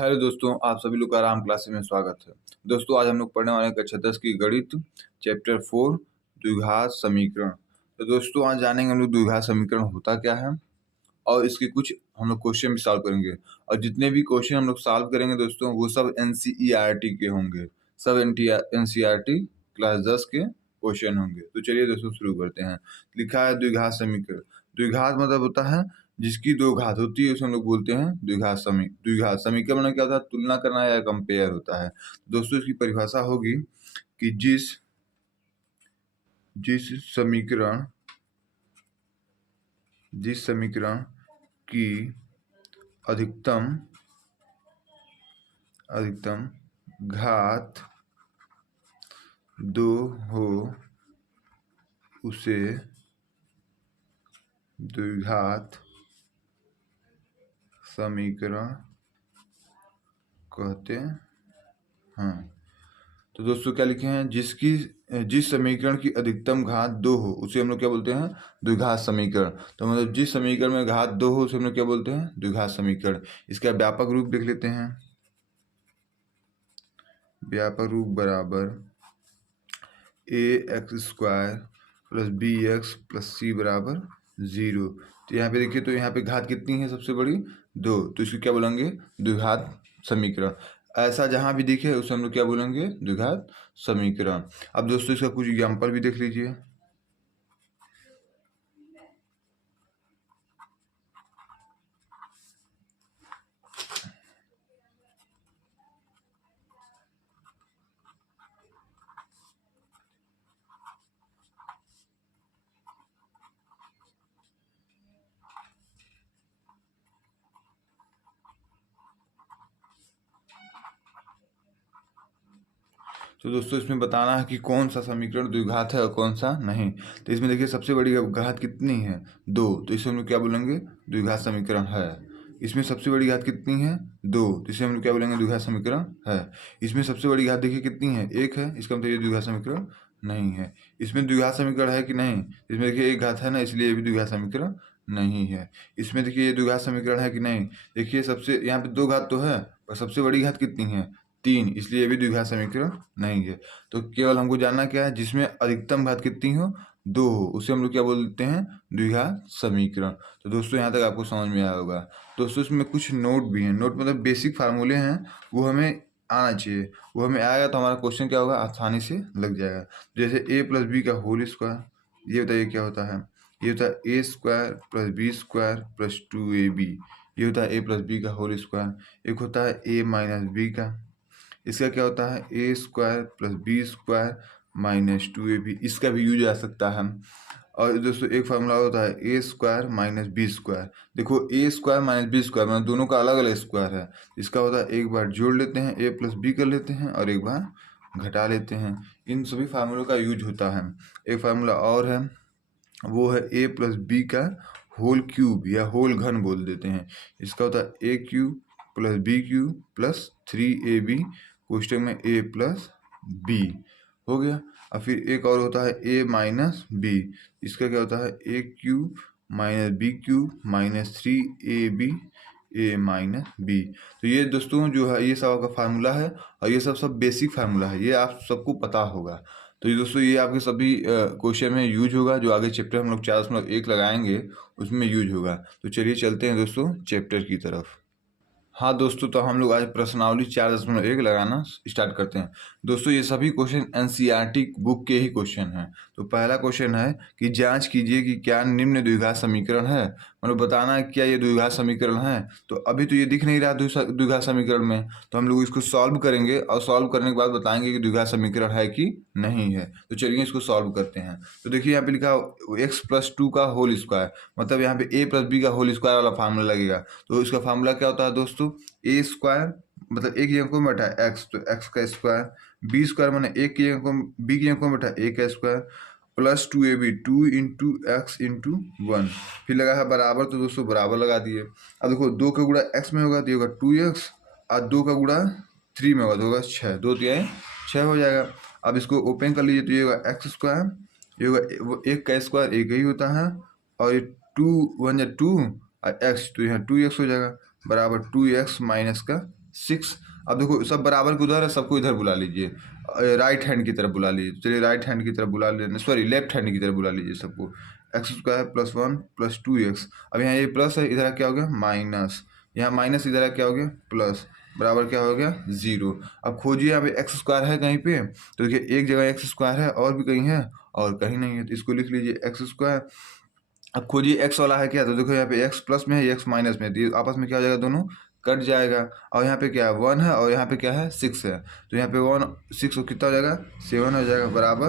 Hello दोस्तों, आप सभी लोग का आराम क्लासेस में स्वागत है। दोस्तों आज हम लोग पढ़ने वाले हैं कक्षा 10 की गणित चैप्टर 4 द्विघात समीकरण। तो दोस्तों आज जानेंगे हम लोग द्विघात समीकरण होता क्या है और इसके कुछ हम लोग क्वेश्चन भी सॉल्व करेंगे। और जितने भी क्वेश्चन हम लोग सॉल्व करेंगे दोस्तों वो सब एनसीईआरटी के होंगे, सब एनसीईआरटी क्लास 10 के क्वेश्चन होंगे। तो चलिए दोस्तों शुरू करते हैं। लिखा है द्विघात समीकरण। द्विघात मतलब होता है जिसकी दो घात होती है, उसे हम लोग बोलते हैं द्विघात समीकरण मतलब क्या होता है, तुलना करना या कंपेयर होता है। दोस्तों इसकी परिभाषा होगी कि जिस समीकरण की अधिकतम घात 2 हो उसे द्विघात समीकरण कहते हैं। तो दोस्तों क्या लिखे हैं, जिस समीकरण की अधिकतम घात 2 हो उसे हम लोग क्या बोलते हैं, द्विघात समीकरण। तो मतलब जिस समीकरण में घात 2 हो उसे हम लोग क्या बोलते हैं, द्विघात समीकरण। इसका व्यापक रूप देख लेते हैं। व्यापक रूप बराबर ax² plus bx plus c बराबर 0। तो यहाँ पे देखिए, तो यहाँ पे घात कितनी है, सबसे बड़ी 2, तो इसको क्या बोलेंगे, द्विघात समीकरण। ऐसा जहाँ भी दिखे उसे हम लोग क्या बोलेंगे, द्विघात समीकरण। अब दोस्तों इसका कुछ एग्जाम्पल भी देख लीजिए। तो दोस्तों इसमें बताना है कि कौन सा समीकरण द्विघात है और कौन सा नहीं। तो इसमें देखिए सबसे बड़ी घात कितनी है, 2, तो इसे हम लोग क्या बोलेंगे, द्विघात समीकरण है। इसमें सबसे बड़ी घात कितनी है, 2, तो इसे हम लोग क्या बोलेंगे, द्विघात समीकरण है। इसमें सबसे बड़ी घात देखिए कितनी है, 1 है, इसका मतलब ये द्विघात समीकरण नहीं है। इसमें द्विघात समीकरण है कि नहीं, इसमें देखिए एक घात है ना, इसलिए ये भी द्विघात समीकरण नहीं है। इसमें देखिए ये द्विघात समीकरण है कि नहीं, देखिए सबसे यहाँ पे 2 घात तो है और सबसे बड़ी घात कितनी है, 3, इसलिए ये भी द्विघात समीकरण नहीं है। तो केवल हमको जानना क्या है, जिसमें अधिकतम घात कितनी हो, 2 हो, उसे हम लोग क्या बोलते हैं, द्विघात समीकरण। तो दोस्तों यहाँ तक आपको समझ में आया होगा। दोस्तों इसमें कुछ नोट भी हैं, नोट मतलब बेसिक फार्मूले हैं, वो हमें आना चाहिए। वो हमें आएगा तो हमारा क्वेश्चन क्या होगा, आसानी से लग जाएगा। जैसे a प्लस बी का होल स्क्वायर, ये बताइए क्या होता है, ये होता है a square plus B square plus 2ab। ये होता है a प्लस बी का होल स्क्वायर। एक होता है a माइनस बी का, इसका क्या होता है, a square plus B square minus 2ab। इसका भी यूज आ सकता है। और दोस्तों एक फार्मूला होता है a square minus B square. देखो ए स्क्वायर माइनस बी स्क्वायर मतलब दोनों का अलग अलग स्क्वायर है। इसका होता है एक बार जोड़ लेते हैं, ए प्लस बी कर लेते हैं और एक बार घटा लेते हैं। इन सभी फार्मूलों का यूज होता है। एक फार्मूला और है, वो है ए प्लस बी का होल क्यूब या होल घन बोल देते हैं। इसका होता है a cube plus B cube plus 3ab कोष्टक में a प्लस बी हो गया। और फिर एक और होता है a माइनस बी, इसका क्या होता है, a cube minus B cube minus 3ab a minus B. तो ये दोस्तों जो है ये सब आपका फार्मूला है और ये सब बेसिक फार्मूला है, ये आप सबको पता होगा। तो ये दोस्तों ये आपके सभी क्वेश्चन में यूज होगा, जो आगे चैप्टर हम लोग 4.1 लगाएंगे उसमें यूज होगा। तो चलिए चलते हैं दोस्तों चैप्टर की तरफ। हाँ दोस्तों, तो हम लोग आज प्रश्नावली 4.1 लगाना स्टार्ट करते हैं। दोस्तों ये सभी क्वेश्चन एनसीईआरटी बुक के ही क्वेश्चन हैं। तो पहला क्वेश्चन है कि जांच कीजिए कि क्या निम्न द्विघात समीकरण है, मतलब बताना है क्या ये द्विघात समीकरण है। तो अभी तो ये दिख नहीं रहा द्विघात समीकरण में, तो हम लोग इसको सॉल्व करेंगे और सॉल्व करने के बाद बताएंगे कि द्विघात समीकरण है कि नहीं है। तो चलिए इसको सॉल्व करते हैं। तो देखिए यहाँ पे लिखा x प्लस 2 का होल स्क्वायर, मतलब यहाँ पे a प्लस बी का होल स्क्वायर वाला फार्मूला लगेगा। तो इसका फार्मूला क्या होता है दोस्तों, ए स्क्वायर मतलब एक की अंकों में बैठा है एक्स, तो एक्स का स्क्वायर, बी स्क्वायर मैंने एक की अंकों बी की अंकों में बैठा है ए का square plus 2ab 2 into x into 1। फिर लगा है बराबर, तो दोस्तों बराबर लगा दिए। अब देखो 2 का गुणा एक्स में होगा तो ये होगा 2x और 2 का गुणा 3 में होगा तो होगा 6, 2 3 6 हो जाएगा। अब इसको ओपन कर लीजिए तो ये होगा एक्स स्क्वायर, ये होगा एक का स्क्वायर एक ही होता है, और ये 2 1 2 और एक्स, तो यहाँ 2x हो जाएगा बराबर 2x माइनस का 6। अब देखो सब बराबर के उधर है, सबको इधर बुला लीजिए, राइट हैंड की तरफ बुला लीजिए। चलिए राइट हैंड की तरफ बुला लेना, सॉरी लेफ्ट हैंड की तरफ बुला लीजिए सबको। X square plus 1 plus 2x। अब यहाँ ये प्लस है, इधर क्या हो गया माइनस, यहाँ माइनस इधर क्या हो गया प्लस, बराबर क्या हो गया 0। अब खोजिए यहाँ पे एक्स स्क्वायर है कहीं पे, तो देखिए एक जगह एक्स स्क्वायर है और भी कहीं है और कहीं नहीं है, तो इसको लिख लीजिए एक्स स्क्वायर। अब खोजिए एक्स वाला है क्या, तो देखो यहाँ पे एक्स प्लस में है, एक्स माइनस में है, तो ये आपस में क्या हो जाएगा, दोनों कट जाएगा। और यहाँ पे क्या है 1 है और यहाँ पे क्या है 6 है, तो यहाँ पे 1 6 को कितना हो जाएगा 7 हो जाएगा बराबर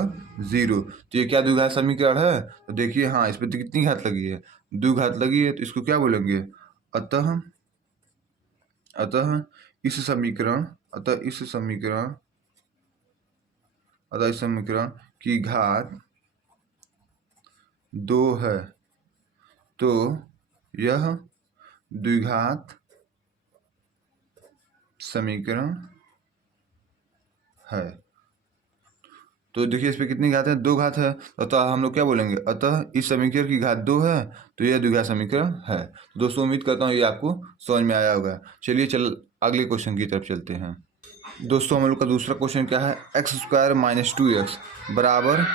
0। तो ये क्या द्विघात समीकरण है, तो देखिए हाँ इस पर तो कितनी घात लगी है, द्विघात लगी है, तो इसको क्या बोलेंगे अतः अतः इस समीकरण अतः इस समीकरण अतः इस समीकरण की घात 2 है, तो यह द्विघात समीकरण है। तो देखिए इस पे कितनी घात है, 2 घात है, अतः हम लोग क्या बोलेंगे अतः इस समीकरण की घात 2 है, तो यह द्विघात समीकरण है। तो दोस्तों उम्मीद करता हूँ ये आपको समझ में आया होगा। चलिए अगले क्वेश्चन की तरफ चलते हैं। दोस्तों हम लोग का दूसरा क्वेश्चन क्या है, एक्स स्क्वायर माइनस 2x बराबर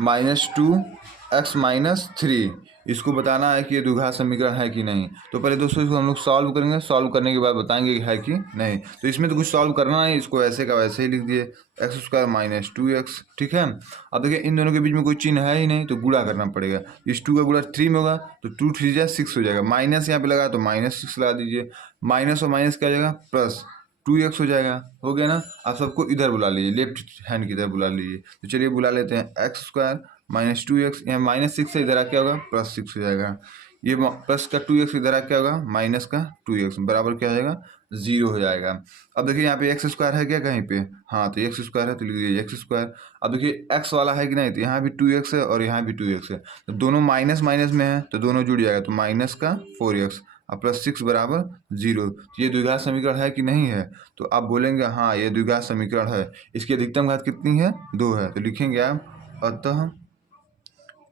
-2x-3। इसको बताना है कि ये द्विघात समीकरण है कि नहीं। तो पहले दोस्तों इसको हम लोग सॉल्व करेंगे, सॉल्व करने के बाद बताएंगे कि है कि नहीं। तो इसमें तो कुछ सॉल्व करना है, इसको ऐसे का वैसे ही लिख दिए, एक्स स्क्वायर माइनस 2x, ठीक है। अब देखिए इन दोनों के बीच में कोई चिन्ह है ही नहीं, तो गुणा करना पड़ेगा। इस 2 का गुणा 3 में होगा तो 2 3 जा 6 हो जाएगा, माइनस यहाँ पे लगा तो -6 लगा दीजिए, माइनस और माइनस क्या हो जाएगा प्लस 2x हो जाएगा, हो गया ना। आप सबको इधर बुला लीजिए, लेफ्ट हैंड की तरफ बुला लीजिए। तो चलिए बुला लेते हैं, एक्स स्क्वायर माइनस 2x, यहाँ -6 से इधर आ क्या होगा +6 हो जाएगा, ये प्लस का 2x इधर आ क्या होगा माइनस का 2x बराबर क्या हो जाएगा 0 हो जाएगा। अब देखिए यहाँ पे एक्स स्क्वायर है क्या कहीं पे, हाँ तो एक्स स्क्वायर है, तो लिख दीजिए एक्स स्क्वायर। अब देखिए एक्स वाला है कि नहीं, तो यहाँ भी 2x है और यहाँ भी 2x है, तो दोनों माइनस माइनस में है तो दोनों जुड़ जाएगा, तो माइनस का 4x और +6 बराबर 0। तो ये द्विघात समीकरण है कि नहीं है, तो आप बोलेंगे हाँ ये द्विघात समीकरण है। इसकी अधिकतम घात कितनी है 2 है, तो लिखेंगे आप अतः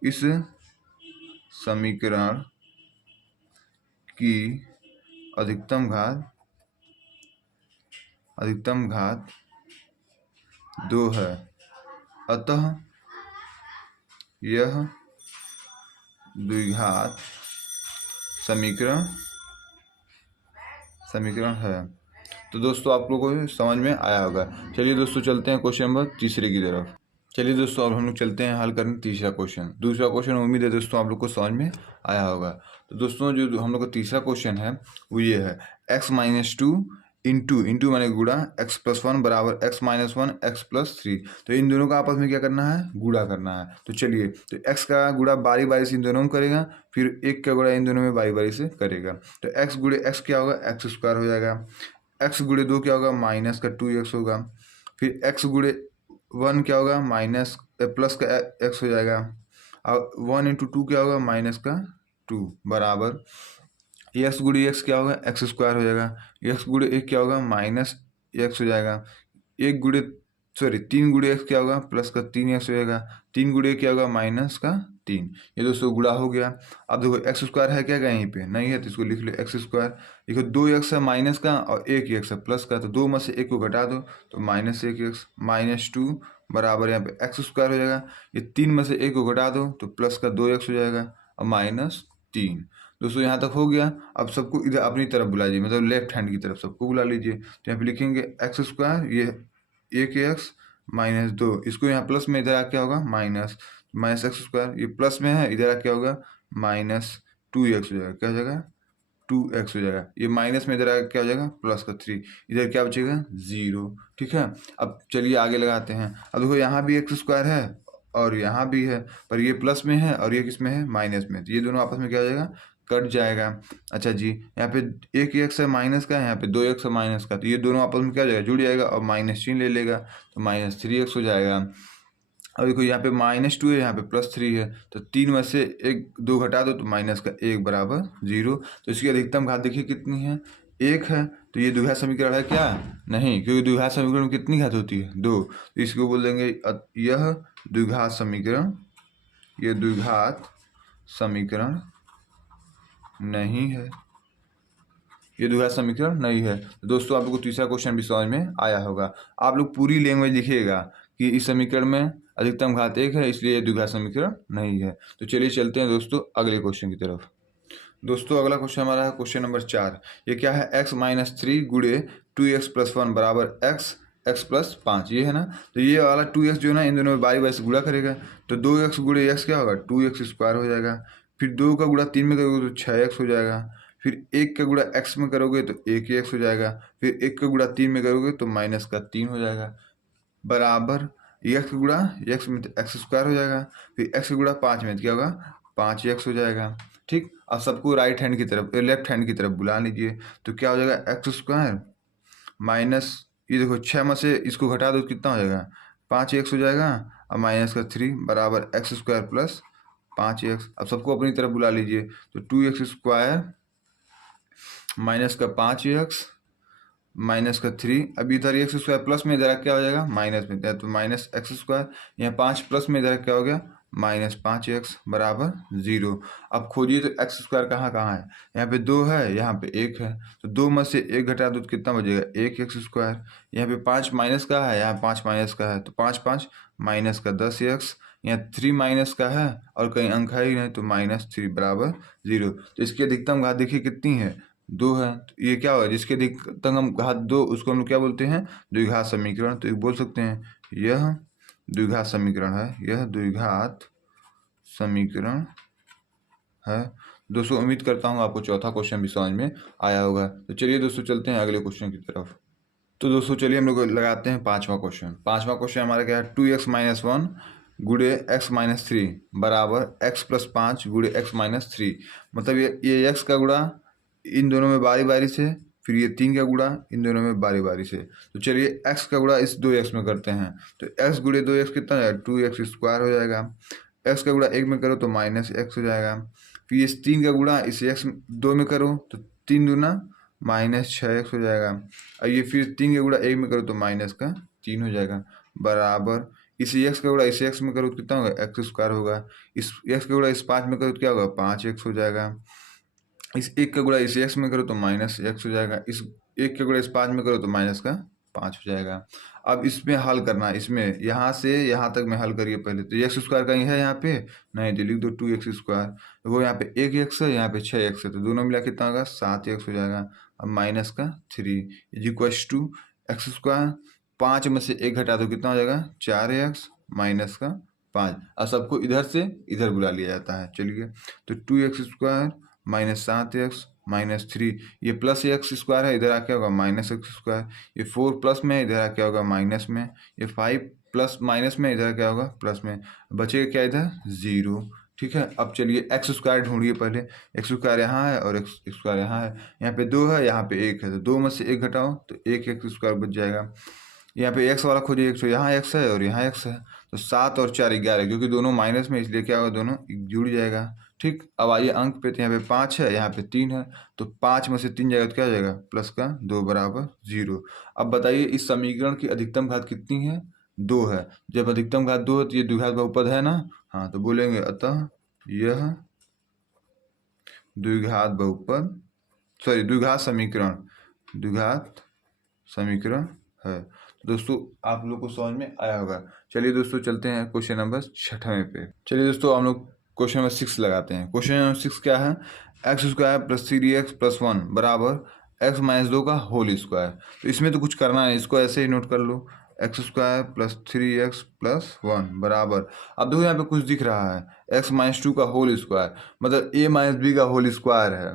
इस समीकरण की अधिकतम घात 2 है, अतः यह द्विघात समीकरण है। तो दोस्तों आप लोगों को समझ में आया होगा। चलिए दोस्तों चलते हैं क्वेश्चन नंबर तीसरे की तरफ। चलिए दोस्तों अब हम लोग चलते हैं हल करने तीसरा क्वेश्चन। दूसरा क्वेश्चन उम्मीद है दोस्तों आप लोग को समझ में आया होगा। तो दोस्तों जो हम लोग का तीसरा क्वेश्चन है वो ये है, x-2 इंटू माने गुणा x+1 बराबर x-1 x+3। तो इन दोनों का आपस में क्या करना है, गुणा करना है। तो चलिए, तो x का गुणा बारी बारी से इन दोनों में करेगा, फिर 1 का गुणा इन दोनों में बारी बारी से करेगा। तो x गुणे x क्या होगा एक्स स्क्वायर हो जाएगा, x गुणे 2 क्या होगा माइनस का 2x होगा, फिर x गुणे 1 क्या होगा माइनस प्लस का x हो जाएगा, और 1 × 2 क्या होगा माइनस का 2 बराबर एक्स गुणे एक्स क्या होगा एक्स स्क्वायर हो जाएगा, एक्स गुणे एक क्या होगा माइनस एक्स हो जाएगा, 3 गुणे एक्स क्या होगा प्लस का 3x हो जाएगा, 3 गुणे क्या होगा माइनस का 3। ये दोस्तों गुणा हो गया। अब देखो एक्स स्क्वायर है क्या कहीं पे नहीं है, तो इसको लिख लो एक्स स्क्वायर। देखो 2x है माइनस का और 1x है प्लस का, तो 2 में से 1 को घटा दो तो -1x -2 बराबर यहाँ पे एक्स स्क्वायर हो जाएगा। ये 3 में से 1 को घटा दो तो प्लस का 2x हो जाएगा और -3। दोस्तों यहाँ तक हो गया। अब सबको इधर अपनी तरफ बुला लीजिए, मतलब लेफ्ट हैंड की तरफ सबको बुला लीजिए। तो यहाँ पे लिखेंगे एक्स स्क्वायर, ये 1x -2, इसको यहाँ प्लस में इधर आ क्या होगा माइनस एक्स स्क्वायर, ये प्लस में है इधर आ क्या होगा -2x हो जाएगा, क्या हो जाएगा 2x हो जाएगा, ये माइनस में इधर आ क्या हो जाएगा प्लस का 3, इधर क्या बचेगा 0। ठीक है, अब चलिए आगे लगाते हैं। अब देखो यहाँ भी एक्स स्क्वायर है और यहाँ भी है, पर ये प्लस में है और ये किस में है माइनस में, तो ये दोनों आपस में क्या हो जाएगा कट जाएगा। अच्छा जी, यहाँ पे 1x है माइनस का, यहाँ पे 2x है माइनस का, तो ये दोनों आपस में क्या हो जाएगा जुड़ जाएगा और माइनस चिन्ह ले लेगा, तो -3x हो जाएगा। अब देखो यहाँ पे -2 है, यहाँ पे +3 है, तो 3 में से 1 2 घटा दो तो माइनस का 1 बराबर 0। तो इसकी अधिकतम घात देखिए कितनी है 1 है, तो ये द्विघात समीकरण है क्या नहीं, क्योंकि द्विघात समीकरण में कितनी घात होती है 2, तो इसको बोल देंगे यह द्विघात समीकरण नहीं है। ये द्विघात समीकरण नहीं है। तो दोस्तों आप लोग को तीसरा क्वेश्चन भी समझ में आया होगा। आप लोग पूरी लैंग्वेज लिखिएगा कि इस समीकरण में अधिकतम घात 1 है, इसलिए ये द्विघात समीकरण नहीं है। तो चलिए चलते हैं दोस्तों अगले क्वेश्चन की तरफ। दोस्तों अगला क्वेश्चन हमारा है क्वेश्चन नंबर 4। ये क्या है, x-3 गुणे 2x+1 बराबर x+5, ये है ना। तो ये वाला 2x जो है ना, इन दोनों में बारी बारी से गुणा करेगा, तो 2x गुणे x क्या होगा, 2x² हो जाएगा। फिर 2 का गुणा 3 में करोगे तो 6x हो जाएगा। फिर 1 का गुणा x में करोगे तो 1x हो जाएगा। फिर 1 का गुणा 3 में करोगे तो -3 हो जाएगा, बराबर x का गुणा x में तो x² हो जाएगा। फिर x का गुणा 5 में तो क्या होगा, 5x हो जाएगा। ठीक, अब सबको राइट हैंड की तरफ, लेफ्ट हैंड की तरफ बुला लीजिए, तो क्या हो जाएगा, x² माइनस, ये देखो 6 में से इसको घटा दो कितना हो जाएगा, 5x हो जाएगा, और -3 बराबर x² प्लस 5x। अब सबको अपनी तरफ बुला लीजिए, तो 2x² माइनस का 5x -3। अब इधर x² प्लस में इधर क्या हो जाएगा, माइनस में, तो -x²। यहाँ 5 प्लस में इधर क्या हो गया, -5x बराबर 0। अब खोजिए तो x² कहाँ कहाँ है, यहाँ पे 2 है, यहाँ पे 1 है, तो 2 में से 1 घटा दो तो कितना बचेगा, 1x²। यहाँ पे 5 माइनस का है, यहाँ 5 माइनस का है, तो 5 5 माइनस का 10x। यहाँ 3 माइनस का है और कहीं अंक है ही नहीं, तो -3 बराबर 0। तो इसकी अधिकतम घात देखिए कितनी है, 2 है। तो ये क्या होगा, जिसके अधिकतम घात 2 उसको हम लोग क्या बोलते हैं, द्विघात समीकरण। तो बोल सकते हैं यह द्विघात समीकरण है, यह द्विघात समीकरण है। दोस्तों उम्मीद करता हूँ आपको चौथा क्वेश्चन भी समझ में आया होगा। तो चलिए दोस्तों चलते हैं अगले क्वेश्चन की तरफ। तो दोस्तों चलिए हम लोग लगाते हैं पांचवा क्वेश्चन। पांचवा क्वेश्चन हमारा क्या है, 2x-1 गुणे x-3 बराबर x+5 गुणे x-3। मतलब ये x का गुणा इन दोनों में बारी बारी से, फिर ये 3 का गुणा इन दोनों में बारी बारी से। तो चलिए x का गुणा इस 2x में करते हैं, तो x गुणे 2x कितना हो जाएगा, 2x² हो जाएगा। x का गुणा 1 में करो तो -x हो जाएगा। फिर ये 3 का गुणा इस x 2 में करो तो 3 दूना -6x हो जाएगा। और ये फिर 3 का गुणा 1 में करो तो -3 हो जाएगा, बराबर इसी x का गुणा इस x में करो तो कितना होगा, x² होगा। इस x का गुणा इस 5 में करो तो क्या होगा, 5x हो जाएगा। इस 1 का गुणा इस x में करो तो -x हो जाएगा। इस 1 का गुणा इस 5 में करो तो -5 हो जाएगा। अब इसमें हल करना है, इसमें यहाँ से यहाँ तक में हल करिए पहले। तो x² कहीं है यहाँ पे, नहीं, तो लिख दो 2x²। वो यहाँ पे 1x है, यहाँ पे 6x है, तो दोनों मिला कितना होगा, 7x हो जाएगा। अब -3 इज इक्वल्स टू x², 5 में से 1 घटा दो कितना हो जाएगा, 4x -5। अब सबको इधर से इधर बुला लिया जाता है। चलिए, तो 2x² -7x -3, ये प्लस x² है, इधर आके होगा -x²। ये 4 प्लस में, इधर आके होगा माइनस में। ये 5 प्लस माइनस में, इधर क्या होगा, प्लस में। बचेगा क्या इधर, 0। ठीक है, अब चलिए x² ढूंढिए पहले। x² यहाँ है और x² यहाँ है। यहाँ पे 2 है, यहाँ पे 1 है, तो 2 में से 1 घटाओ तो 1 x² बच जाएगा। यहाँ पे x वाला खोजिए, तो यहाँ x है और यहाँ x है, तो 7 और 4 11, क्योंकि दोनों माइनस में, इसलिए क्या होगा, दोनों जुड़ जाएगा। ठीक, अब आइए अंक पे, तो यहाँ पे 5 है, यहाँ पे 3 है, तो 5 में से 3 जाएगा तो क्या हो जाएगा, प्लस का 2 बराबर 0। अब बताइए इस समीकरण की अधिकतम घात कितनी है, 2 है। जब अधिकतम घात 2 है तो ये द्विघात बहुपद है ना। हाँ, तो बोलेंगे अतः यह द्विघात बहुपद, सॉरी द्विघात समीकरण है। दोस्तों आप लोग को समझ में आया होगा। चलिए दोस्तों चलते हैं क्वेश्चन नंबर 6वें पे। चलिए दोस्तों हम लोग क्वेश्चन नंबर 6 लगाते हैं। क्वेश्चन नंबर 6 क्या है, x² + 3x + 1 बराबर x - 2 का होल स्क्वायर। तो इसमें तो कुछ करना है, इसको ऐसे ही नोट कर लो, x² + 3x + 1 बराबर, अब देखो यहाँ पे कुछ दिख रहा है, x - 2 का होल स्क्वायर, मतलब a - b का होल स्क्वायर है।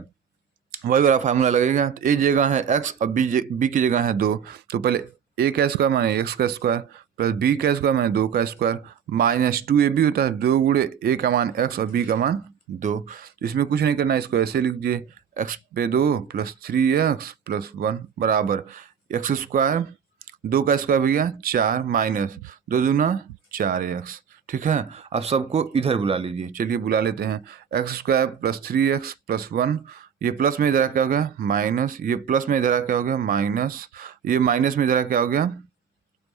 वही वाला फार्मूला लगेगा। तो a जगह है x और b की जगह है 2, तो पहले a का स्क्वायर माने x का स्क्वायर प्लस b का स्क्वायर माने 2 का स्क्वायर -2ab होता है, 2 गुणे a का मान x और b का मान 2। तो इसमें कुछ नहीं करना है, इसको ऐसे लिख दिए, x पे 2 + 3x + 1 बराबर x², 2 का स्क्वायर भैया 4 माइनस 2 दूना 4x। ठीक है, अब सबको इधर बुला लीजिए। चलिए बुला लेते हैं, x² + 3x + 1, ये प्लस में इधर क्या हो गया, माइनस, ये प्लस में इधर क्या हो गया, माइनस, ये माइनस में इधर क्या हो गया,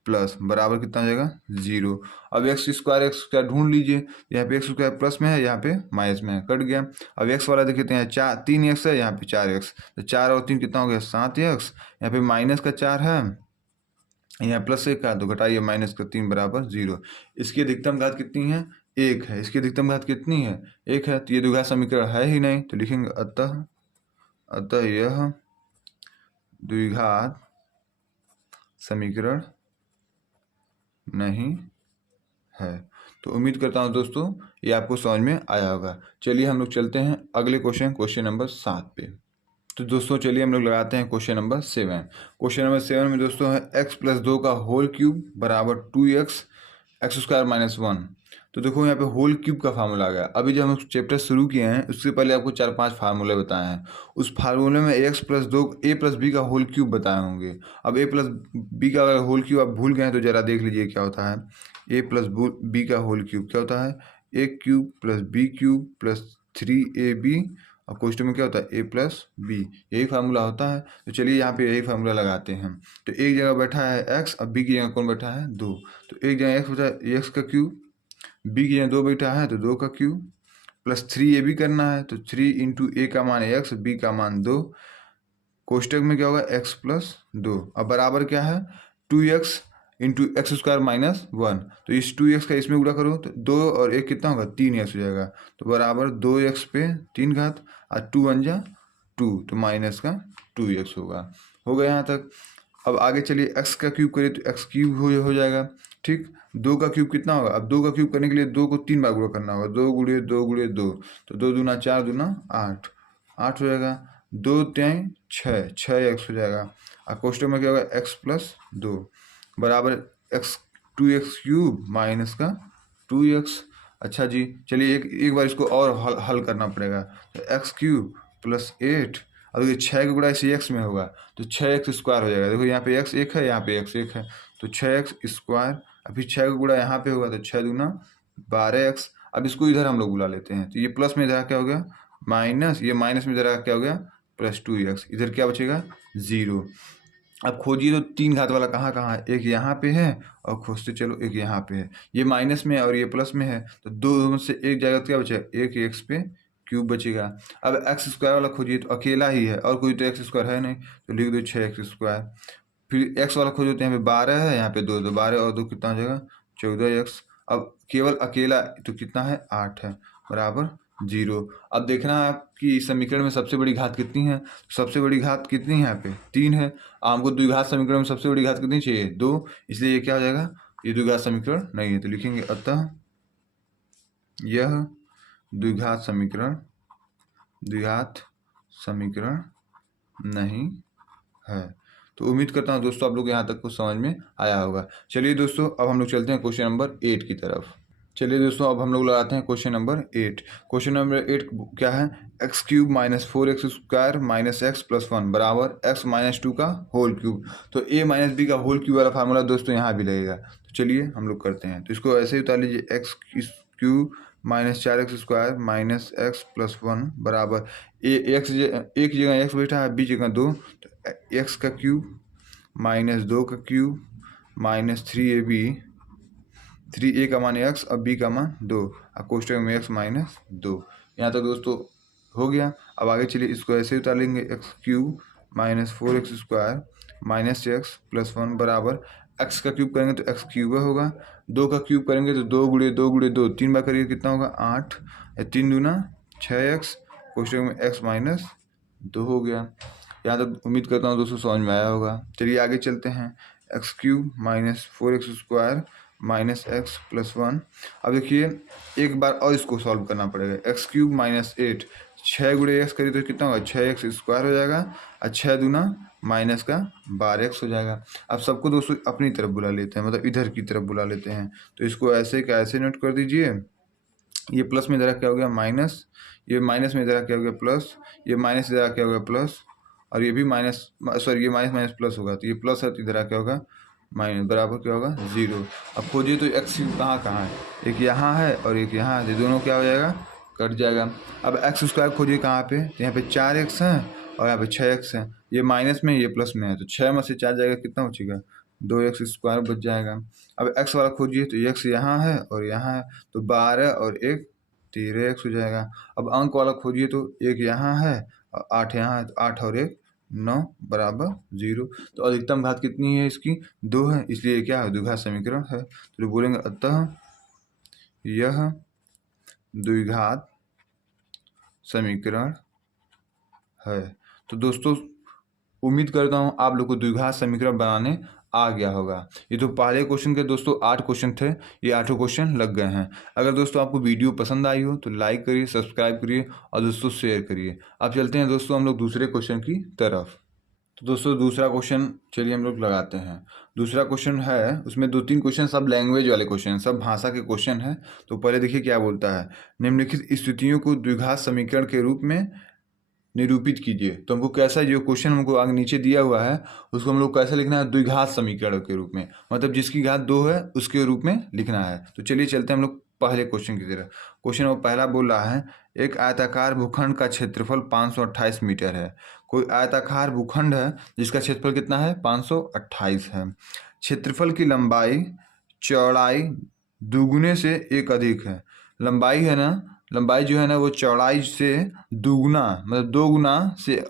प्लस बराबर कितना हो जाएगा 0। अब एक्स स्क्वायर ढूंढ लीजिए। यहाँ पे एक्स स्क्वायर प्लस में है, यहाँ पे माइनस में है, कट गया। अब एक्स वाला देखते हैं, 3x है, यहाँ पे 4x, तो 4 और 3 कितना हो गया 7x। यहाँ पे माइनस का 4 है, यहाँ प्लस 1 का, तो घटाइए माइनस का 3 बराबर 0। इसकी अधिकतम घात कितनी है 1 है। इसकी अधिकतम घात कितनी है 1 है, तो ये द्विघात समीकरण है ही नहीं, तो लिखेंगे अतः यह द्विघात समीकरण नहीं है। तो उम्मीद करता हूँ दोस्तों ये आपको समझ में आया होगा। चलिए हम लोग चलते हैं अगले क्वेश्चन नंबर 7 पे। तो दोस्तों चलिए हम लोग लगाते हैं क्वेश्चन नंबर 7। क्वेश्चन नंबर 7 में दोस्तों है x प्लस 2 का होल क्यूब बराबर 2x एक्स स्क्वायर माइनस 1। तो देखो यहाँ पे होल क्यूब का फार्मूला आ गया। अभी जब हम चैप्टर शुरू किए हैं उससे पहले आपको 4-5 फार्मूले बताए हैं। उस फार्मूले में x plus 2 a plus B का होल क्यूब बताए होंगे। अब a प्लस बी का अगर होल क्यूब आप भूल गए हैं तो जरा देख लीजिए क्या होता है। a प्लस बी का होल क्यूब क्या होता है, a cube plus B cube plus 3ab, और क्वेश्चन में क्या होता है a प्लस बी, यही फार्मूला होता है। तो चलिए यहाँ पे यही फार्मूला लगाते हैं। तो एक जगह बैठा है x, अब b की जगह कौन बैठा है 2, तो एक जगह x बैठा है x का क्यूब, b की जगह 2 बैठा है तो 2 का क्यूब, प्लस 3ab करना है, तो 3 इंटू a का मान x, b का मान 2, कोष्टक में क्या होगा x प्लस 2। अब बराबर क्या है 2x into x square minus 1। तो इस 2x का इसमें गुणा करो तो 2 और 1 कितना होगा 3x हो जाएगा, तो बराबर 2x पे 3 घात और 2 1 जा 2, तो माइनस का 2x हो गया यहाँ तक। अब आगे चलिए x का क्यूब करिए तो x क्यूब हो जाएगा, ठीक। 2 का क्यूब कितना होगा, अब 2 का क्यूब करने के लिए 2 को 3 बार गुणा करना होगा, 2 गुणे 2 गुणे 2, तो 2 दूना 4 दूना 8 हो जाएगा, 2 3 6x हो जाएगा। और कोष्टक में क्या होगा x प्लस 2 बराबर x 2x क्यूब माइनस का 2x। अच्छा जी चलिए एक बार इसको और हल करना पड़ेगा। तो x क्यूब प्लस 8, अब ये 6 का गुणा इसी x में होगा तो 6x स्क्वायर हो जाएगा। देखो यहाँ पे x 1 है, यहाँ पे x 1 है, तो 6x स्क्वायर, अभी 6 का गुणा यहाँ पे होगा तो 6 दूना 12x। अब इसको इधर हम लोग बुला लेते हैं, तो ये प्लस में इधर क्या हो गया माइनस, ये माइनस में इधर क्या हो गया प्लस 2x, इधर क्या बचेगा 0। अब खोजिए तो 3 घात वाला कहाँ कहाँ है, एक यहाँ पे है और खोजते चलो एक यहाँ पे है, ये माइनस में है और ये प्लस में है, तो दो से एक जगह तो क्या बचेगा एक एक्स पे क्यूब बचेगा। अब एक्स स्क्वायर वाला खोजिए तो अकेला ही है और कोई तो एक्स स्क्वायर है नहीं, तो लिख दो 6x स्क्वायर। फिर एक्स वाला खोजो तो यहाँ पे 12 है, यहाँ पे 2, तो 12 और 2 कितना हो जाएगा 14x। अब केवल अकेला तो कितना है 8 है, बराबर 0। अब देखना है कि इस समीकरण में सबसे बड़ी घात कितनी है। सबसे बड़ी घात कितनी है यहाँ पे 3 है, हमको द्विघात समीकरण में सबसे बड़ी घात कितनी चाहिए 2, इसलिए ये क्या हो जाएगा ये द्विघात समीकरण नहीं है। तो लिखेंगे अतः यह द्विघात समीकरण नहीं है। तो उम्मीद करता हूँ दोस्तों आप लोग यहाँ तक कुछ समझ में आया होगा। चलिए दोस्तों अब हम लोग चलते हैं क्वेश्चन नंबर 8 की तरफ। चलिए दोस्तों अब हम लोग लगाते हैं क्वेश्चन नंबर 8। क्वेश्चन नंबर 8 क्या है, x cube minus 4x square minus x plus 1 बराबर एक्स माइनस 2 का होल क्यूब। तो a माइनस बी का होल क्यूब वाला फार्मूला दोस्तों यहाँ भी लगेगा। तो चलिए हम लोग करते हैं, तो इसको ऐसे ही उतार लीजिए, x cube minus 4x square minus x plus 1 बराबर एक जगह x बैठा है, बी जगह 2, तो एक्स का क्यूब माइनस 2 का क्यूब माइनस 3ab, 3a का मान x और b का मान 2, और कोष्टक में x माइनस 2। यहाँ तक दोस्तों हो गया। अब आगे चलिए इसको ऐसे उतार लेंगे, x cube minus 4x square minus x plus 1 बराबर x का क्यूब करेंगे तो x क्यूब होगा, 2 का क्यूब करेंगे तो 2 गुणे 2 गुणे 2, 3 बार करिए कितना होगा 8, 3 दूना 6x, कोष्टक में x माइनस 2 हो गया। यहाँ तक उम्मीद करता हूँ दोस्तों समझ में आया होगा। चलिए आगे चलते हैं, x cube minus 4x square minus x plus 1। अब देखिए एक बार और इसको सॉल्व करना पड़ेगा, एक्स क्यूब माइनस 8, 6 गुणे एक्स करिए तो कितना होगा 6x स्क्वायर हो जाएगा, और 6 दूना माइनस का 12x हो जाएगा। अब सबको दोस्तों अपनी तरफ बुला लेते हैं, मतलब इधर की तरफ बुला लेते हैं। तो इसको ऐसे का ऐसे नोट कर दीजिए, ये प्लस में इधर क्या हो गया माइनस, ये माइनस में इधर क्या हो गया प्लस, ये माइनस इधर क्या हो गया प्लस, और ये भी माइनस सॉरी ये माइनस माइनस प्लस होगा, तो ये प्लस है तो इधर क्या होगा माइनस, बराबर क्या होगा 0। अब खोजिए तो एक्स कहाँ कहाँ है, एक यहाँ है और एक यहाँ है, दोनों क्या हो जाएगा कट जाएगा। अब एक्स स्क्वायर खोजिए कहाँ पे, तो यहाँ पे 4x है और यहाँ पे 6x है, ये माइनस में ये प्लस में है, तो 6 में से 4 जाएगा कितना बचेगा 2x² बच जाएगा। अब x वाला खोजिए तो x यहाँ है और यहाँ है, तो 12 और 1 13x हो जाएगा। अब अंक वाला खोजिए तो 1 यहाँ है और 8 यहाँ है, तो 8 और 1 9 बराबर 0। तो अधिकतम घात कितनी है इसकी? 2 है, इसलिए क्या है? द्विघात समीकरण है। तो बोलेंगे अतः यह द्विघात समीकरण है। तो दोस्तों उम्मीद करता हूँ आप लोग को द्विघात समीकरण बनाने आ गया होगा। ये तो पहले क्वेश्चन के दोस्तों 8 क्वेश्चन थे, ये 8 क्वेश्चन लग गए हैं। अगर दोस्तों आपको वीडियो पसंद आई हो तो लाइक करिए, सब्सक्राइब करिए और दोस्तों शेयर करिए। अब चलते हैं दोस्तों हम लोग दूसरे क्वेश्चन की तरफ। तो दोस्तों दूसरा क्वेश्चन चलिए हम लोग लगाते हैं। दूसरा क्वेश्चन है, उसमें 2-3 क्वेश्चन सब लैंग्वेज वाले क्वेश्चन, सब भाषा के क्वेश्चन है। तो पहले देखिए क्या बोलता है, निम्नलिखित स्थितियों को द्विघात समीकरण के रूप में निरूपित कीजिए। तो हमको कैसा, जो क्वेश्चन हमको आगे नीचे दिया हुआ है उसको हम लोग कैसे लिखना है? द्विघात समीकरण के रूप में, मतलब जिसकी घात 2 है उसके रूप में लिखना है। तो चलिए चलते हैं हम लोग पहले क्वेश्चन की तरफ। क्वेश्चन वो पहला बोल रहा है, एक आयताकार भूखंड का क्षेत्रफल 528 मीटर है। कोई आयताकार भूखंड है जिसका क्षेत्रफल कितना है? 528 है। क्षेत्रफल की लंबाई चौड़ाई दुगुने से एक अधिक है। लंबाई है ना, लंबाई जो है ना वो चौड़ाई से दुगुना, मतलब 2 गुना से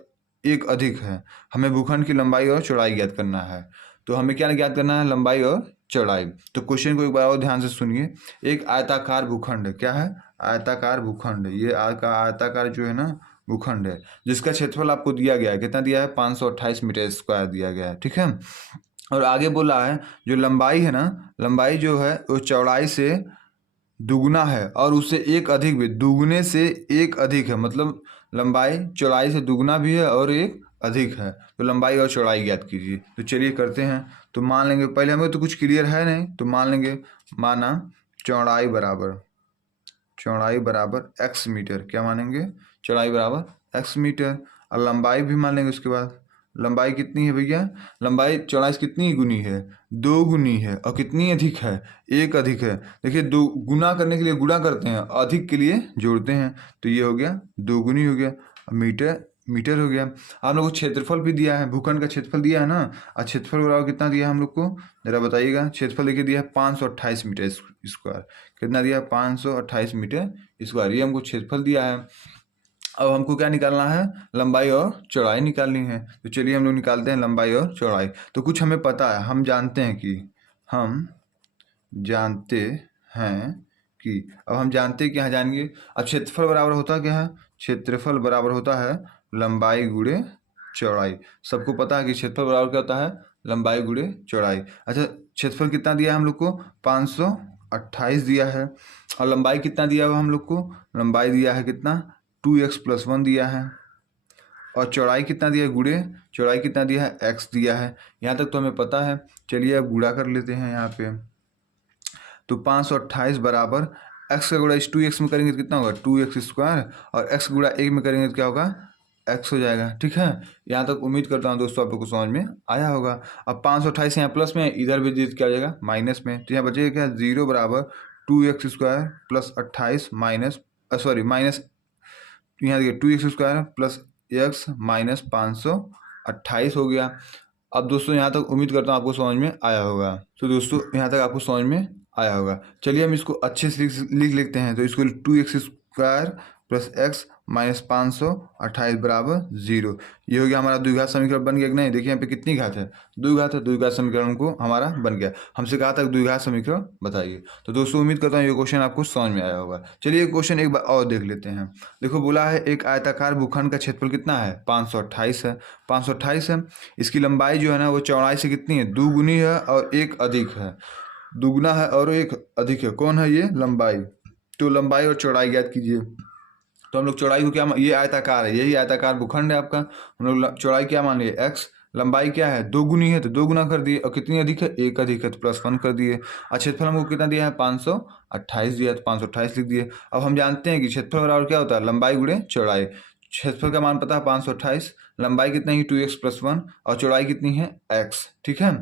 एक अधिक है। हमें भूखंड की लंबाई और चौड़ाई ज्ञात करना है। तो हमें क्या ज्ञात करना है? लंबाई और चौड़ाई। तो क्वेश्चन को एक बार और ध्यान से सुनिए। एक आयताकार भूखंड, क्या है? आयताकार भूखंड। ये आयताकार जो है ना भूखंड है जिसका क्षेत्रफल आपको दिया गया है, कितना दिया है? 528 मीटर स्क्वायर दिया गया है, ठीक है। और आगे बोला है जो लंबाई है ना, लंबाई जो है वो चौड़ाई से दुगुना है और उससे एक अधिक भी, दुगुने से एक अधिक है, मतलब लंबाई चौड़ाई से दुगुना भी है और एक अधिक है। तो लंबाई और चौड़ाई ज्ञात कीजिए। तो चलिए करते हैं। तो मान लेंगे, पहले हमें तो कुछ क्लियर है नहीं, तो मान लेंगे, माना चौड़ाई बराबर x मीटर। क्या मानेंगे? चौड़ाई बराबर x मीटर। और लंबाई भी मान लेंगे। उसके बाद लंबाई कितनी है भैया? लंबाई चौड़ाई से कितनी गुनी है? 2 गुनी है। और कितनी अधिक है? 1 अधिक है। देखिए, 2 गुना करने के लिए गुणा करते हैं, अधिक के लिए जोड़ते हैं। तो ये हो गया 2 गुनी हो गया, मीटर हो गया। आप लोगों को क्षेत्रफल भी दिया है, भूखंड का क्षेत्रफल दिया है ना। और क्षेत्रफल बराबर कितना दिया है हम लोग को? जरा बताइएगा। क्षेत्रफल देखिए दिया है 528 मीटर स्क्वायर। कितना दिया है? 528 मीटर स्क्वायर। ये हमको क्षेत्रफल दिया है। अब हमको क्या निकालना है? लंबाई और चौड़ाई निकालनी है। तो चलिए हम लोग निकालते हैं लंबाई और चौड़ाई। तो कुछ हमें पता है, हम जानते हैं कि अब हम जानते हैं कि यहाँ जानेंगे। अब क्षेत्रफल बराबर होता क्या है? क्षेत्रफल बराबर होता है लंबाई गुणे चौड़ाई। सबको पता है कि क्षेत्रफल बराबर क्या होता है? लंबाई गुणे चौड़ाई। अच्छा, क्षेत्रफल कितना दिया है हम लोग को? 528 दिया है। और लंबाई कितना दिया हुआ हम लोग को? लंबाई दिया है कितना? 2x+1 दिया है। और चौड़ाई कितना दिया है? गुणे चौड़ाई कितना दिया है? x दिया है। यहाँ तक तो हमें पता है। चलिए अब गुणा कर लेते हैं यहाँ पे। तो 528 बराबर x का गुणा इस 2x में करेंगे तो कितना होगा? 2x² और x गुणा 1 में करेंगे तो क्या होगा? x हो जाएगा, ठीक है। यहाँ तक उम्मीद करता हूँ दोस्तों आप लोग को समझ में आया होगा। अब 528 यहाँ प्लस में, इधर भी क्या हो जाएगा? माइनस में। तो यहाँ बचेगा क्या? 0 बराबर 2x² + 28 माइनस, यहाँ देखिए 2x² + x माइनस 528 हो गया। अब दोस्तों यहाँ तक उम्मीद करता हूँ आपको समझ में आया होगा। तो दोस्तों यहाँ तक आपको समझ में आया होगा। चलिए हम इसको अच्छे से लिख लेते हैं। तो इसको 2x² + x माइनस 528 बराबर 0। ये हो गया हमारा द्विघात समीकरण बन गया कि नहीं? देखिए यहाँ पे कितनी घात है? 2 घात है। द्विघात समीकरण को हमारा बन गया। हमसे कहा था द्विघात समीकरण बताइए। तो दोस्तों उम्मीद करता हूँ ये क्वेश्चन आपको समझ में आया होगा। चलिए क्वेश्चन एक बार और देख लेते हैं। देखो बोला है एक आयताकार भूखंड का क्षेत्रफल कितना है? 528 है। 528 है। इसकी लंबाई जो है ना वो चौड़ाई से कितनी है? 2 गुनी है और 1 अधिक है। दुगुना है और 1 अधिक है। कौन है ये? लंबाई। तो लंबाई और चौड़ाई ज्ञात कीजिए। तो हम लोग चौड़ाई को क्या, ये आयताकार है, यही आयताकार भूखंड है आपका। हम लोग चौड़ाई क्या मान लिए? x। लंबाई क्या है? 2 गुनी है तो 2 गुना कर दिए। और कितनी अधिक है? 1 अधिक है तो +1 कर दिए। और क्षेत्रफल हमको कितना दिया है? 528 दिया, तो 528 लिख दिए। अब हम जानते हैं कि क्षेत्रफल बराबर क्या होता है? लंबाई गुणे चौड़ाई। क्षेत्रफल का मान पता है 528, लंबाई कितना है? 2x+1 और चौड़ाई कितनी है? x, ठीक है।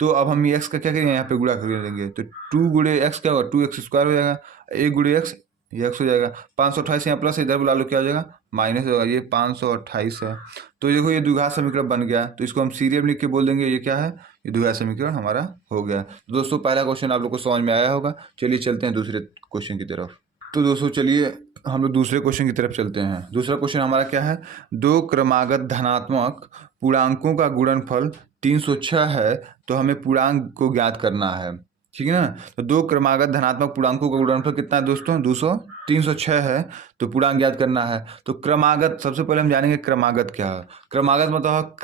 तो अब हम x का क्या करेंगे? यहाँ पे गुणा कर देंगे। तो 2 गुणे x क्या होगा? 2x² हो जाएगा। 1 गुणे x ये x हो जाएगा। 528 यहाँ प्लस इधर बुला लो, क्या हो जाएगा माइनस होगा, ये 528 है। तो देखो ये द्विघात समीकरण बन गया, तो इसको हम सीरियल लिख के बोल देंगे ये क्या है, ये द्विघात समीकरण हमारा हो गया। तो दोस्तों पहला क्वेश्चन आप लोग को समझ में आया होगा। चलिए चलते हैं दूसरे क्वेश्चन की तरफ। तो दोस्तों चलिए हम लोग दूसरे क्वेश्चन की तरफ चलते हैं। दूसरा क्वेश्चन हमारा क्या है, दो क्रमागत धनात्मक पूर्णांकों का गुणनफल 306 है, तो हमें पूर्णांक को ज्ञात करना है। ठीक है ना। तो दो क्रमागत धनात्मक पूर्णांकों का गुणनफल कितना है दोस्तों, 306 है, तो पूर्णांक ज्ञात करना है। तो क्रमागत, सबसे पहले हम जानेंगे क्रमागत क्या है। क्रमागत मतलब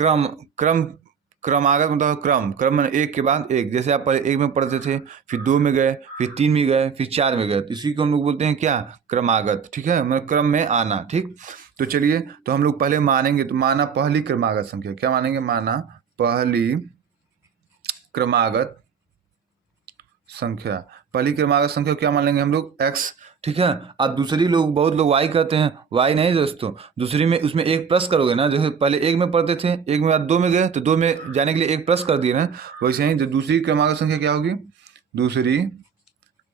क्रमागत मतलब क्रम में एक के बाद एक। जैसे आप पहले एक में पढ़ते थे, फिर दो में गए, फिर तीन में गए, फिर चार में गए, तो इसी को हम लोग बोलते हैं क्या, क्रमागत। ठीक है, मतलब क्रम में आना। ठीक, तो चलिए तो हम लोग पहले मानेंगे, तो माना पहली क्रमागत संख्या, क्या मानेंगे, माना पहली क्रमागत संख्या। पहली क्रमागत संख्या क्या मान लेंगे हम लोग, x। ठीक है। अब दूसरी लोग, बहुत लोग y कहते हैं, y नहीं दोस्तों, दूसरी में उसमें एक प्लस करोगे ना। जैसे पहले एक में पढ़ते थे, एक में बाद दो में गए, तो दो में जाने के लिए एक प्लस कर दिए ना, वैसे ही जो दूसरी क्रमागत संख्या क्या होगी, दूसरी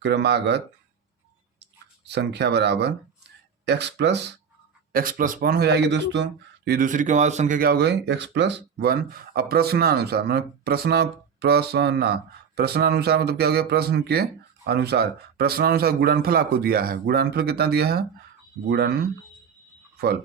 क्रमागत संख्या बराबर x+1 हो जाएगी दोस्तों। तो ये दूसरी क्रमागत संख्या क्या हो गई, x+1। अब प्रश्नानुसार मतलब प्रश्नानुसार मतलब क्या हो गया, प्रश्न के अनुसार। प्रश्नानुसार गुणनफल आपको दिया है, गुणनफल कितना दिया है, गुणनफल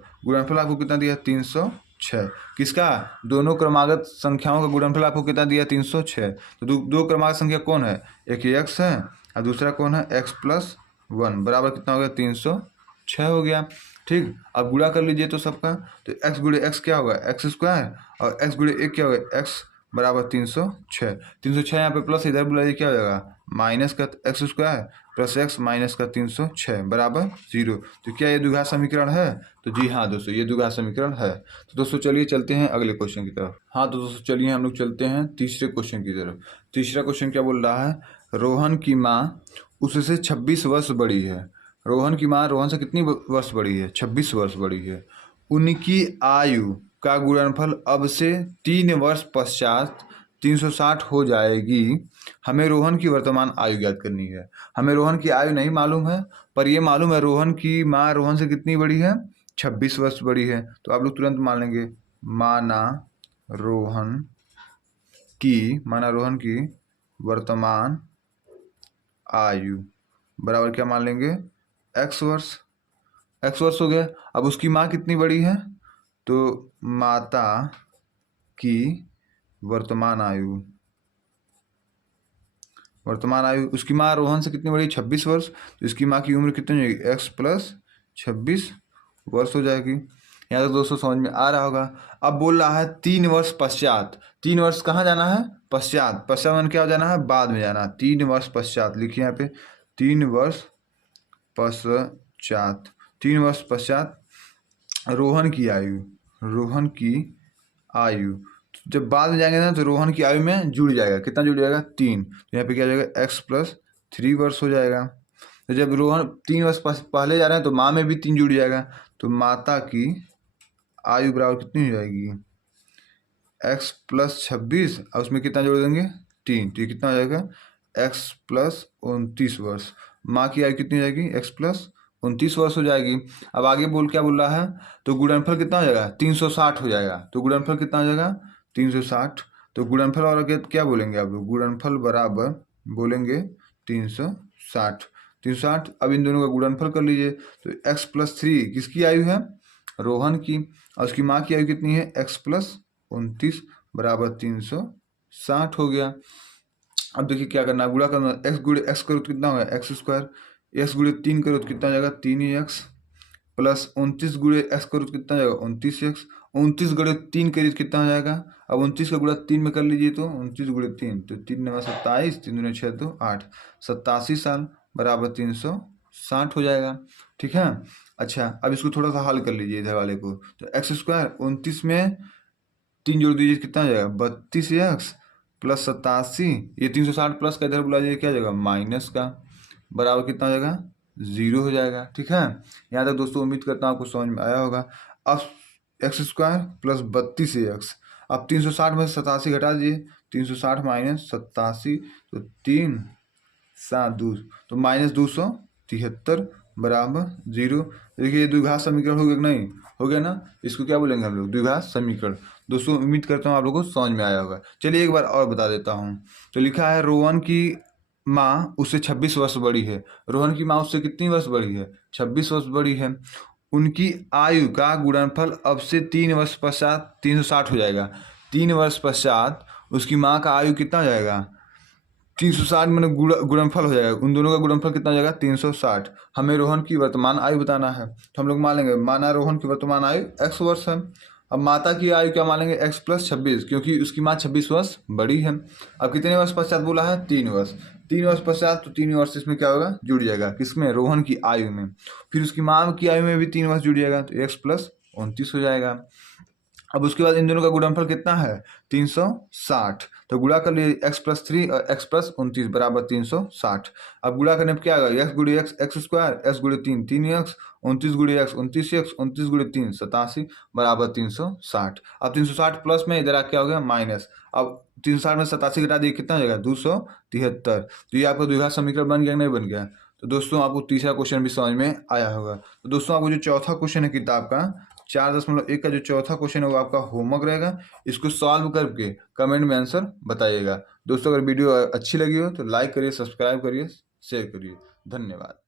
आपको कितना दिया है, 306। किसका, दोनों क्रमागत संख्याओं का गुणनफल आपको कितना दिया, 306। तो दो क्रमागत संख्या कौन है, एक x है और दूसरा कौन है, x+1 बराबर कितना हो गया, 306 हो गया। ठीक, अब गुणा कर लीजिए तो सबका, तो x गुणे x क्या होगा, x² और x गुणे 1 क्या होगा, x बराबर 306। 306 यहाँ पे प्लस इधर बुलाइए, क्या हो जाएगा माइनस का x² प्लस x माइनस का 306 बराबर 0। तो क्या ये द्विघात समीकरण है, तो जी हाँ दोस्तों, ये द्विघात समीकरण है। तो दोस्तों चलिए चलते हैं अगले क्वेश्चन की तरफ। हाँ तो दोस्तों चलिए हम लोग चलते हैं तीसरे क्वेश्चन की तरफ। तीसरा क्वेश्चन क्या बोल रहा है, रोहन की माँ उससे 26 वर्ष बड़ी है। रोहन की माँ रोहन से कितनी वर्ष बड़ी है, 26 वर्ष बड़ी है। उनकी आयु का गुणनफल अब से 3 वर्ष पश्चात 360 हो जाएगी। हमें रोहन की वर्तमान आयु ज्ञात करनी है। हमें रोहन की आयु नहीं मालूम है, पर ये मालूम है रोहन की माँ रोहन से कितनी बड़ी है, 26 वर्ष बड़ी है। तो आप लोग तुरंत मान लेंगे, माना रोहन की वर्तमान आयु बराबर क्या मान लेंगे, x वर्ष हो गया। अब उसकी माँ कितनी बड़ी है, तो माता की वर्तमान आयु उसकी माँ रोहन से कितनी बड़ी, 26 वर्ष। तो इसकी माँ की उम्र कितनी हो जाएगी, x+26 वर्ष हो जाएगी। यहाँ तक दोस्तों समझ में आ रहा होगा। अब बोल रहा है 3 वर्ष पश्चात। 3 वर्ष कहाँ जाना है, पश्चात में क्या हो जाना है, बाद में जाना। 3 वर्ष पश्चात लिखिए यहाँ पे, 3 वर्ष पश्चात रोहन की आयु जब बाद में जाएंगे ना, तो रोहन की आयु में जुड़ जाएगा, कितना जुड़ जाएगा, 3। तो यहाँ पे क्या हो जाएगा, x+3 वर्ष हो जाएगा। तो जब रोहन 3 वर्ष पहले जा रहे हैं, तो माँ में भी 3 जुड़ जाएगा। तो माता की आयु बराबर कितनी हो जाएगी, x+26 और उसमें कितना जोड़ देंगे, 3। तो ये कितना हो जाएगा, x+29 वर्ष। माँ की आयु कितनी हो जाएगी, x+29 वर्ष हो जाएगी। अब आगे क्या बोल रहा है, तो गुणनफल कितना हो जाएगा, 360 हो जाएगा। तो गुणनफल कितना हो जाएगा, 360। तो गुणनफल और क्या बोलेंगे आप लोग, गुणनफल बराबर बोलेंगे 360। अब इन दोनों का गुणनफल कर लीजिए। तो x+3 किसकी आयु है, रोहन की, और उसकी माँ की आयु कितनी है, x+29 बराबर 360 हो गया। अब देखिए क्या करना है, गुणा करना। x गुणे x करो तो कितना होगा, x²। x गुणे 3 करो तो कितना जाएगा, 3x प्लस 29 गुणे x करो तो कितना जाएगा, 29x। 29 गुणे 3 करिए तो कितना हो जाएगा, अब 29 का गुणा 3 में कर लीजिए, तो 29 गुणे 3, तो 3 9 27, 3 दूनी 6 2 8, 87 साल बराबर 360 हो जाएगा। ठीक है। अच्छा, अब इसको थोड़ा सा हल कर लीजिए इधर वाले को। तो x² 29 में 3 जोड़ दीजिए, कितना हो जाएगा, 32x प्लस 87, ये 360 प्लस का इधर बुला दीजिए, क्या हो जाएगा, माइनस का, बराबर कितना हो जाएगा, 0 हो जाएगा। ठीक है। यहाँ तक दोस्तों उम्मीद करता हूँ आपको समझ में आया होगा। अब x² प्लस 32x, अब 360 में 87 घटा दीजिए, 360 माइनस 87, तो 3 7 2, तो -273 बराबर 0। देखिए ये द्विघात समीकरण हो गया कि नहीं, हो गया ना। इसको क्या बोलेंगे हम लोग, द्विघात समीकरण। दोस्तों उम्मीद करता हूँ आप लोगों को समझ में आया होगा। चलिए एक बार और बता देता हूँ। तो लिखा है रोहन की माँ उससे 26 वर्ष बड़ी है। रोहन की माँ उससे कितनी वर्ष बड़ी है, 26 वर्ष बड़ी है। उनकी आयु का गुणनफल अब से 3 वर्ष पश्चात 360 हो जाएगा। 3 वर्ष पश्चात उसकी माँ का आयु कितना हो जाएगा, 360 में गुणनफल हो जाएगा। उन दोनों का गुणनफल कितना हो जाएगा, 360। हमें रोहन की वर्तमान आयु बताना है, तो हम लोग मान लेंगे, माना रोहन की वर्तमान आयु x वर्ष है। अब माता की आयु क्या मान लेंगे, x + 26, क्योंकि उसकी माँ 26 वर्ष बड़ी है। अब कितने वर्ष पश्चात बोला है, 3 वर्ष। 3 वर्ष पश्चात, तो 3 वर्ष इसमें क्या होगा, जुड़ जाएगा, किसमें, रोहन की आयु में। फिर उसकी माँ की आयु में भी 3 वर्ष जुड़ जाएगा, तो x + 29 हो जाएगा। अब उसके बाद इन दोनों का गुणनफल कितना है, 360। तो गुणा कर लिए x + 3 और x + 29 बराबर 360। अब गुणा करने पर क्या आएगा, x × x x², x × 3 3x, 29 × x 29x, 29 × 3 87 बराबर 360। अब 360 प्लस में इधर आ क्या हो गया, माइनस। अब 360 में 87 घटा दिए, कितना हो जाएगा, 273। तो ये आपका द्विघात समीकरण बन गया नहीं बन गया। तो दोस्तों आपको तीसरा क्वेश्चन भी समझ में आया होगा। तो दोस्तों आपको जो चौथा क्वेश्चन है किताब का 4.1 का जो चौथा क्वेश्चन है वो आपका होमवर्क रहेगा। इसको सॉल्व करके कमेंट में आंसर बताइएगा। दोस्तों अगर वीडियो अच्छी लगी हो तो लाइक करिए, सब्सक्राइब करिए, शेयर करिए। धन्यवाद।